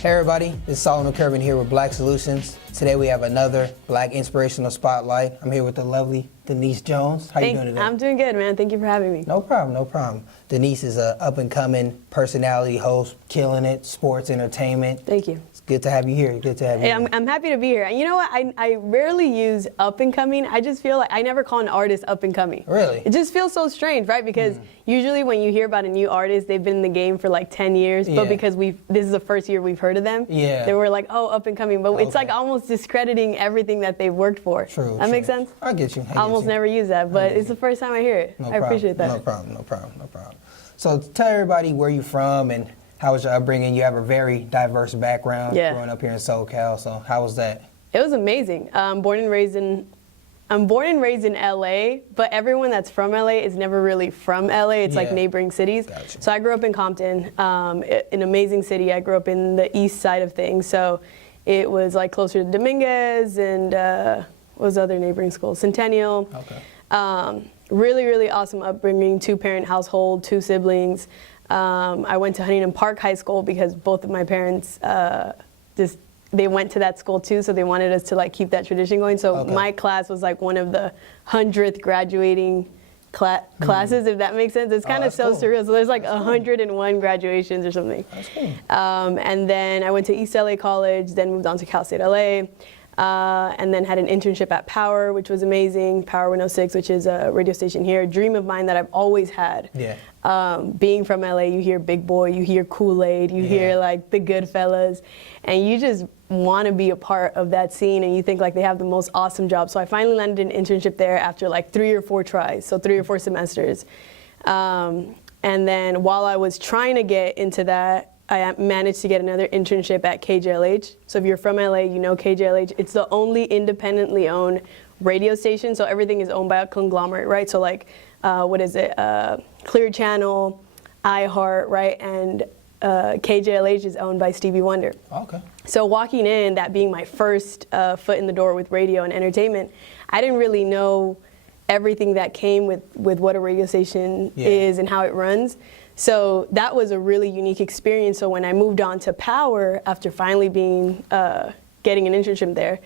Hey everybody, it's Solomon Kervin here with Black Soulutions. Today we have another Black Inspirational Spotlight. I'm here with the lovely Denise Jones. How you doing today? I'm doing good, man. Thank you for having me. No problem, no problem. Denise is an up-and-coming personality host, killing it, sports, entertainment. Thank you. It's good to have you here. Good to have you here. I'm happy to be here. And you know what? I rarely use up-and-coming. I just feel like I never call an artist up-and-coming. Really? It just feels so strange, right? Because usually when you hear about a new artist, they've been in the game for like 10 years. But because this is the first year we've heard of them, they were like, oh, up-and-coming. But it's like almost discrediting everything that they've worked for. True. That makes sense? I get you. I almost never use that, but it's the first time I hear it. I appreciate that. No problem. So tell everybody where you're from and how was your upbringing. You have a very diverse background growing up here in SoCal. So how was that? It was amazing. I'm born and raised in LA, but everyone that's from LA is never really from LA. It's like neighboring cities. Gotcha. So I grew up in Compton, an amazing city. I grew up in the east side of things. So it was like closer to Dominguez and what was the other neighboring school? Centennial. Okay. Really, really awesome upbringing, 2-parent household, 2 siblings. I went to Huntington Park High School because both of my parents they went to that school too, so they wanted us to like keep that tradition going. So my class was like one of the 100th graduating classes, if that makes sense. It's kind of so surreal. So there's like 101 graduations or something. That's cool. And then I went to East LA College, then moved on to Cal State LA. And then had an internship at Power, which was amazing. Power 106, which is a radio station here. A dream of mine that I've always had. Yeah. Being from LA, you hear Big Boy, you hear Kool-Aid, you hear like the Goodfellas, and you just want to be a part of that scene, and you think like they have the most awesome job. So I finally landed an internship there after like 3 or 4 tries, so 3 or 4 semesters. And then while I was trying to get into that, I managed to get another internship at KJLH. So if you're from LA, you know KJLH. It's the only independently owned radio station, so everything is owned by a conglomerate, right? So like, what is it? Clear Channel, iHeart, right? And KJLH is owned by Stevie Wonder. Okay. So walking in, that being my first foot in the door with radio and entertainment, I didn't really know everything that came with what a radio station is and how it runs. So that was a really unique experience. So when I moved on to Power, after finally being getting an internship there,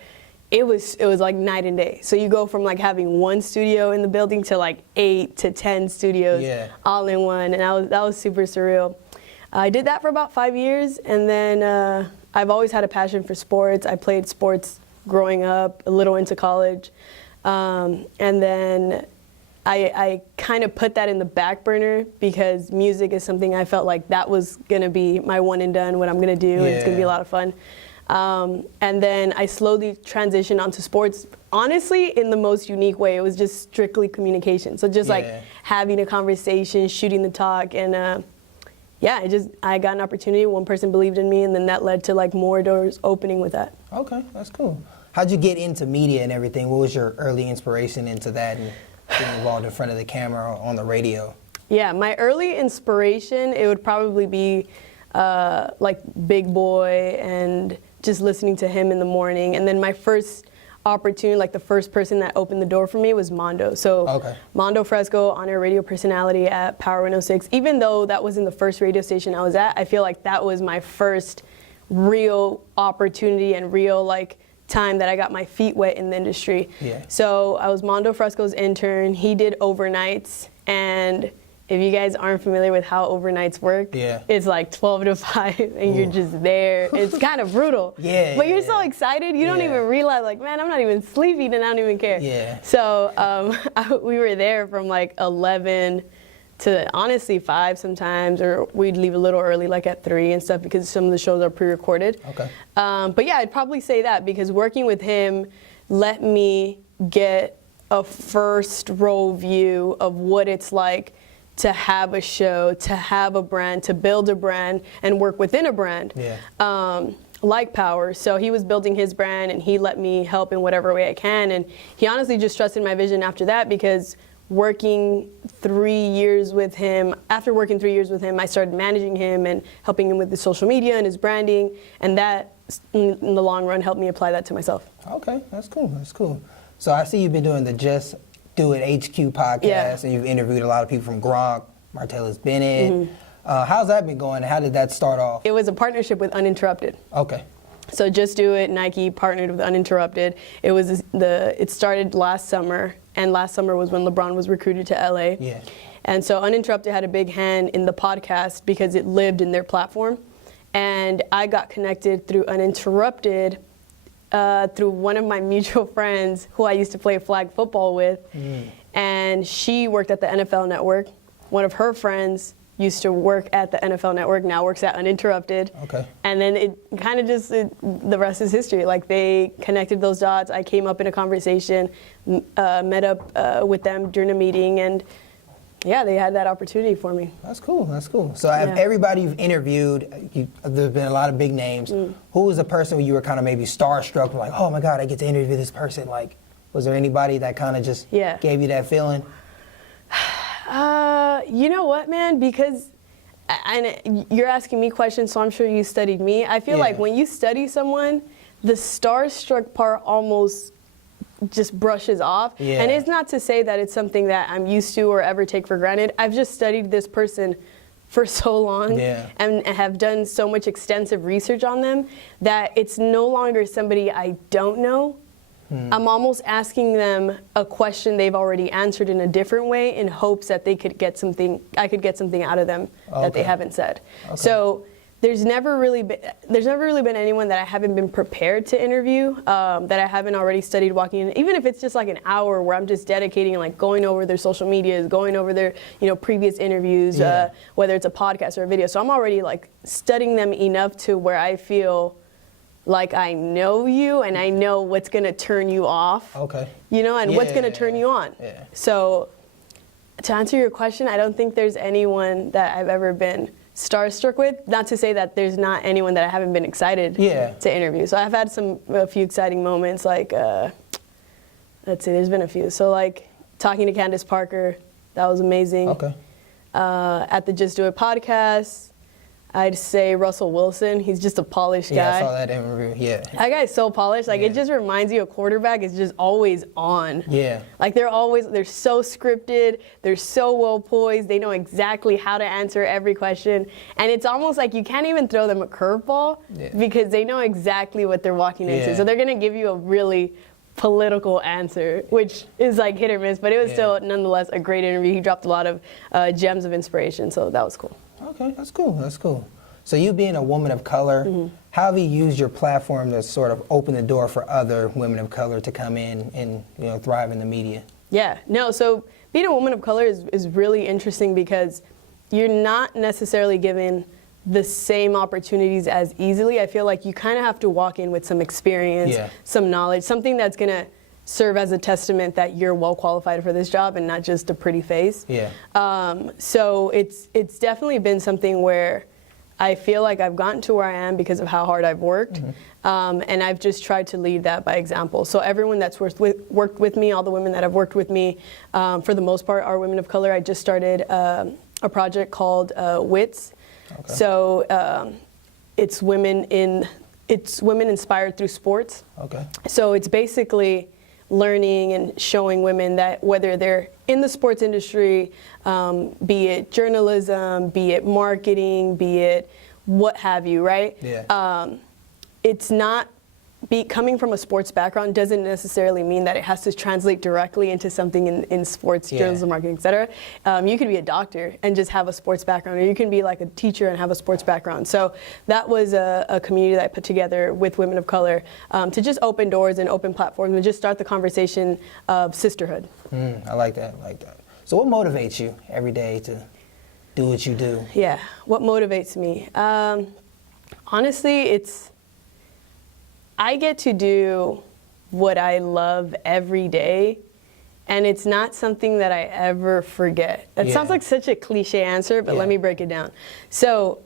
it was like night and day. So you go from like having 1 studio in the building to like 8 to 10 studios all in one, and that was super surreal. I did that for about 5 years, and then I've always had a passion for sports. I played sports growing up, a little into college, and then I kind of put that in the back burner because music is something I felt like that was going to be my one and done, what I'm going to do, and it's going to be a lot of fun. And then I slowly transitioned onto sports, honestly, in the most unique way. It was just strictly communication. So just like having a conversation, shooting the talk, and I got an opportunity. One person believed in me, and then that led to like more doors opening with that. Okay, that's cool. How'd you get into media and everything? What was your early inspiration into that and getting involved in front of the camera or on the radio? Yeah, my early inspiration, it would probably be like Big Boy and just listening to him in the morning. And then my first opportunity, like the first person that opened the door for me was Mondo. So Mondo Fresco, on-air radio personality at Power 106. Even though that wasn't the first radio station I was at, I feel like that was my first real opportunity and real like time that I got my feet wet in the industry. So I was Mondo Fresco's intern. He did overnights, and if you guys aren't familiar with how overnights work, it's like 12 to 5 and you're just there. It's kind of brutal. But you're so excited, you don't even realize like, man, I'm not even sleeping and I don't even care. So we were there from like 11 to honestly 5 sometimes, or we'd leave a little early, like at 3 and stuff, because some of the shows are pre-recorded. But yeah, I'd probably say that because working with him let me get a first row view of what it's like to have a show, to have a brand, to build a brand and work within a brand. Like Power. So he was building his brand and he let me help in whatever way I can. And he honestly just trusted my vision after that, because working 3 years with him, after working 3 years with him, I started managing him and helping him with his social media and his branding, and that in the long run helped me apply that to myself. Okay, that's cool, that's cool. So I see you've been doing the Just Do It HQ podcast, and you've interviewed a lot of people from Gronk, Martellus Bennett, How's that been going? How did that start off? It was a partnership with Uninterrupted. Okay. So Just Do It, Nike partnered with Uninterrupted. It started last summer, and last summer was when LeBron was recruited to LA. Yeah. And so Uninterrupted had a big hand in the podcast because it lived in their platform. And I got connected through Uninterrupted through one of my mutual friends who I used to play flag football with. And she worked at the NFL Network. One of her friends used to work at the NFL Network, now works at Uninterrupted. Okay. And then it kind of the rest is history. Like, they connected those dots. I came up in a conversation, met up with them during a meeting, and yeah, they had that opportunity for me. That's cool. That's cool. So everybody you've interviewed, there's been a lot of big names. Who was the person where you were kind of maybe starstruck, like, oh my God, I get to interview this person? Like, was there anybody that kind of just gave you that feeling? You know what, man? Because, and you're asking me questions, so I'm sure you studied me. I feel like when you study someone, the starstruck part almost just brushes off. And it's not to say that it's something that I'm used to or ever take for granted. I've just studied this person for so long and have done so much extensive research on them that it's no longer somebody I don't know. I'm almost asking them a question they've already answered in a different way in hopes that I could get something out of them that they haven't said. So there's never really been anyone that I haven't been prepared to interview, that I haven't already studied walking in, even if it's just like an hour where I'm just dedicating, like going over their social medias, going over their previous interviews, whether it's a podcast or a video. So I'm already like studying them enough to where I feel like I know you and I know what's gonna turn you off. Okay. And what's gonna turn you on. So to answer your question, I don't think there's anyone that I've ever been starstruck with. Not to say that there's not anyone that I haven't been excited to interview. So I've had a few exciting moments, like, let's see, there's been a few. So like talking to Candace Parker, that was amazing. Okay. At the Just Do It podcast, I'd say Russell Wilson. He's just a polished guy. Yeah, I saw that interview. That guy's so polished. Like, it just reminds you a quarterback is just always on. Like, they're so scripted. They're so well poised. They know exactly how to answer every question. And it's almost like you can't even throw them a curveball because they know exactly what they're walking into. So they're going to give you a really political answer, which is like hit or miss, but it was still nonetheless a great interview. He dropped a lot of gems of inspiration, so that was cool. Okay, that's cool. That's cool. So you being a woman of color, how have you used your platform to sort of open the door for other women of color to come in and thrive in the media? So being a woman of color is really interesting because you're not necessarily given the same opportunities as easily. I feel like you kind of have to walk in with some experience, some knowledge, something that's gonna serve as a testament that you're well qualified for this job and not just a pretty face. So it's definitely been something where I feel like I've gotten to where I am because of how hard I've worked, and I've just tried to lead that by example. So everyone that's worked with me, all the women that have worked with me, for the most part, are women of color. I just started a project called WITS. So it's women inspired through sports. So it's basically learning and showing women that whether they're in the sports industry, be it journalism, be it marketing, be it what have you, right? It's not coming from a sports background doesn't necessarily mean that it has to translate directly into something in sports, journalism, marketing, et cetera. You could be a doctor and just have a sports background, or you can be like a teacher and have a sports background. So that was a community that I put together with women of color to just open doors and open platforms and just start the conversation of sisterhood. I like that. So what motivates you every day to do what you do? What motivates me? Honestly, I get to do what I love every day, and it's not something that I ever forget. That sounds like such a cliche answer, but let me break it down. So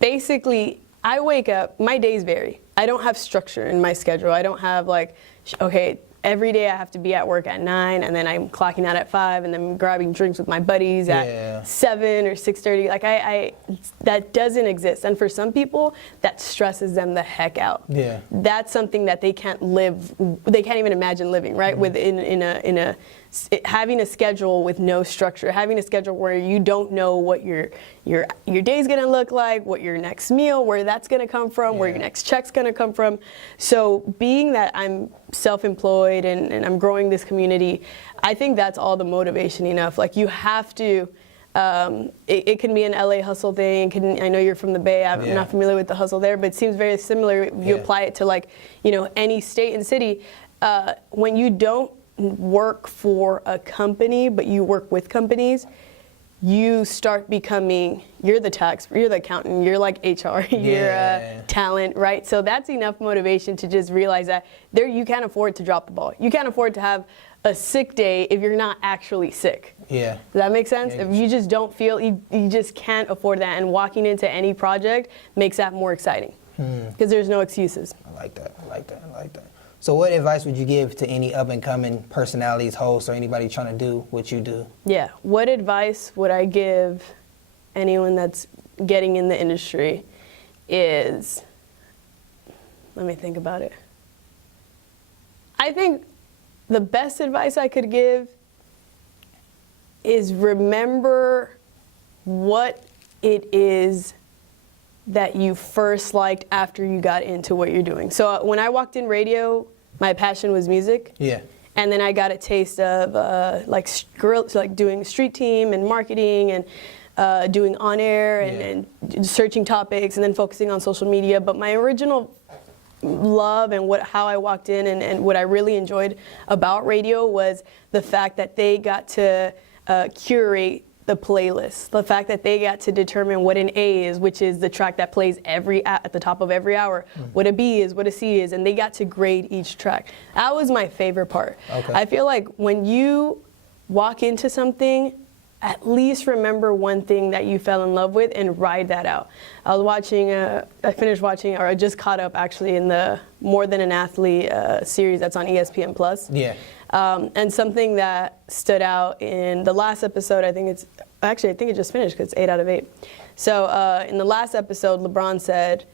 basically, I wake up, my days vary. I don't have structure in my schedule. I don't have like, okay, every day I have to be at work at 9, and then I'm clocking out at 5, and then I'm grabbing drinks with my buddies at 7 or 6:30. Like that doesn't exist. And for some people, that stresses them the heck out. Yeah. That's something that they can't even imagine living, right? Mm-hmm. Having a schedule with no structure, having a schedule where you don't know what your day's gonna look like, what your next meal, where that's gonna come from, where your next check's gonna come from. So being that I'm self-employed and I'm growing this community, I think that's all the motivation enough. Like you have to, it can be an LA hustle thing. I know you're from the Bay. I'm not familiar with the hustle there, but it seems very similar. You apply it to like, any state and city. When you don't work for a company, but you work with companies, you start becoming, you're the accountant, you're like HR, you're talent, right? So that's enough motivation to just realize that you can't afford to drop the ball. You can't afford to have a sick day if you're not actually sick. Yeah. Does that make sense? If you just don't feel, you just can't afford that. And walking into any project makes that more exciting because there's no excuses. I like that. So what advice would you give to any up-and-coming personalities, hosts, or anybody trying to do what you do? Yeah, what advice would I give anyone that's getting in the industry is, let me think about it. I think the best advice I could give is remember what it is that you first liked after you got into what you're doing. So when I walked in radio, my passion was music. Yeah. And then I got a taste of like doing street team and marketing and doing on air and searching topics and then focusing on social media. But my original love and how I walked in and what I really enjoyed about radio was the fact that they got to curate the playlist, the fact that they got to determine what an A is, which is the track that plays at the top of every hour, what a B is, what a C is, and they got to grade each track. That was my favorite part. Okay. I feel like when you walk into something, at least remember one thing that you fell in love with and ride that out. I finished watching, or I just caught up actually in the More Than an Athlete series that's on ESPN Plus. Yeah. And something that stood out in the last episode, I think it just finished because it's 8 out of 8. So in the last episode, LeBron said,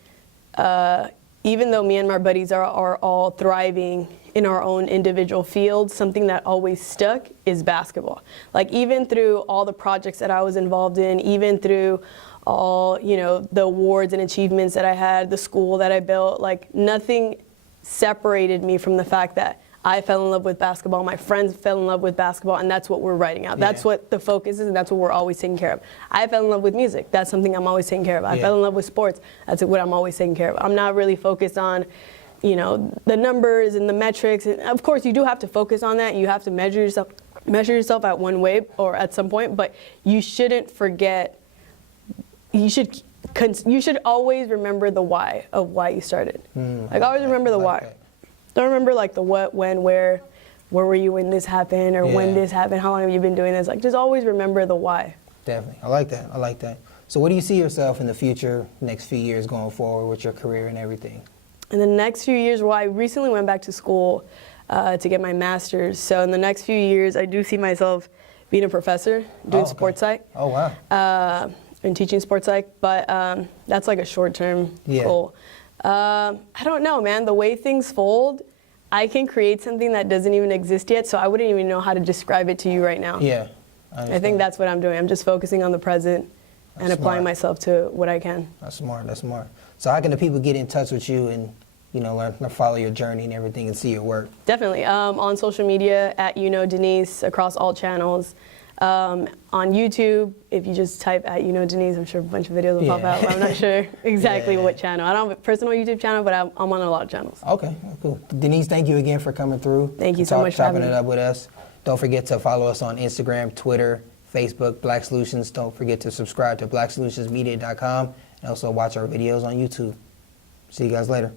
even though me and my buddies are all thriving in our own individual fields, something that always stuck is basketball. Like even through all the projects that I was involved in, even through all, the awards and achievements that I had, the school that I built, like nothing separated me from the fact that I fell in love with basketball, my friends fell in love with basketball, and that's what we're writing out. That's what the focus is, and that's what we're always taking care of. I fell in love with music. That's something I'm always taking care of. I fell in love with sports. That's what I'm always taking care of. I'm not really focused on, the numbers and the metrics. And of course, you do have to focus on that. You have to measure yourself at one way or at some point, but you shouldn't forget, you should always remember the why of why you started. Like always remember the why. Don't remember like the what, when, where were you when this happened, or when this happened, how long have you been doing this? Like just always remember the why. Definitely, I like that. So what do you see yourself in the future, next few years going forward with your career and everything? In the next few years, I recently went back to school to get my master's. So in the next few years, I do see myself being a professor, doing sports psych. Oh, wow. And teaching sports psych, but that's like a short-term goal. I don't know, man. The way things fold, I can create something that doesn't even exist yet, so I wouldn't even know how to describe it to you right now. Yeah. I think that's what I'm doing. I'm just focusing on the present and applying myself to what I can. That's smart. So how can the people get in touch with you and, learn to follow your journey and everything and see your work? Definitely. On social media, at Denise, across all channels. On YouTube, if you just type at Denise, I'm sure a bunch of videos will pop out, but I'm not sure exactly what channel. I don't have a personal YouTube channel, but I'm on a lot of channels. Okay, cool. Denise, thank you again for coming through. Thank you so much for having me. Chopping it up with us. Don't forget to follow us on Instagram, Twitter, Facebook, Black Soulutions. Don't forget to subscribe to BlackSolutionsMedia.com and also watch our videos on YouTube. See you guys later.